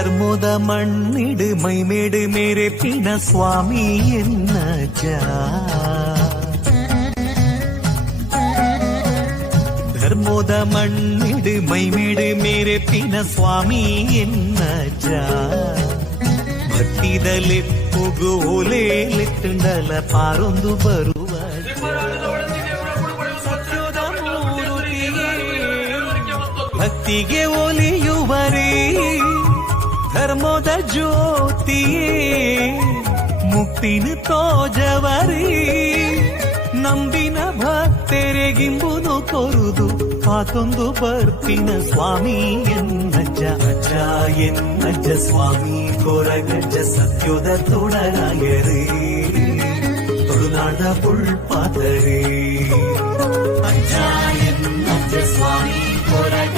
ಧರ್ಮದ ಮಣ್ಣಿಡು ಮೈಮೇಡು ಮೇರೆ ಪಿನ ಸ್ವಾಮಿ ಎನ್ನಜ್ಜ ಧರ್ಮದ ಮಣ್ಣಿಡು ಮೈಮೇಡು ಮೇರೆ ಪಿನ ಸ್ವಾಮಿ ಎನ್ನಜ್ಜ ಭಕ್ತಿದಲ್ಲಿ ಪುಗು ಓಲೇಲೆತ್ತುಂಡಲ ಪಾರೊಂದು ಬರುವ ಭಕ್ತಿಗೆ ಒಲಿಯುವರೇ ಧರ್ಮದ ಜ್ಯೋತಿಯೇ ಮುಕ್ತಿನ ತೋಜವರೇ ನಂಬಿನ ಭಕ್ತರೆಗಿಂಬುದು ಕೊರುದು ಪಾತೊಂದು ಬರ್ಪಿನ ಸ್ವಾಮಿ ಎನ್ನಜ್ಜ ಅಜ್ಜ ಎನ್ನಜ್ಜ ಸ್ವಾಮಿ ಕೊರಗಜ್ಜ ಸತ್ಯೋದ ತೊಡರಾಯರೇ ತೊಳುನಾಡ ಪುಳ್ಪಾತರೇ ಅಜ್ಜ ಎನ್ನಜ್ಜ ಸ್ವಾಮಿ ಕೊರಗ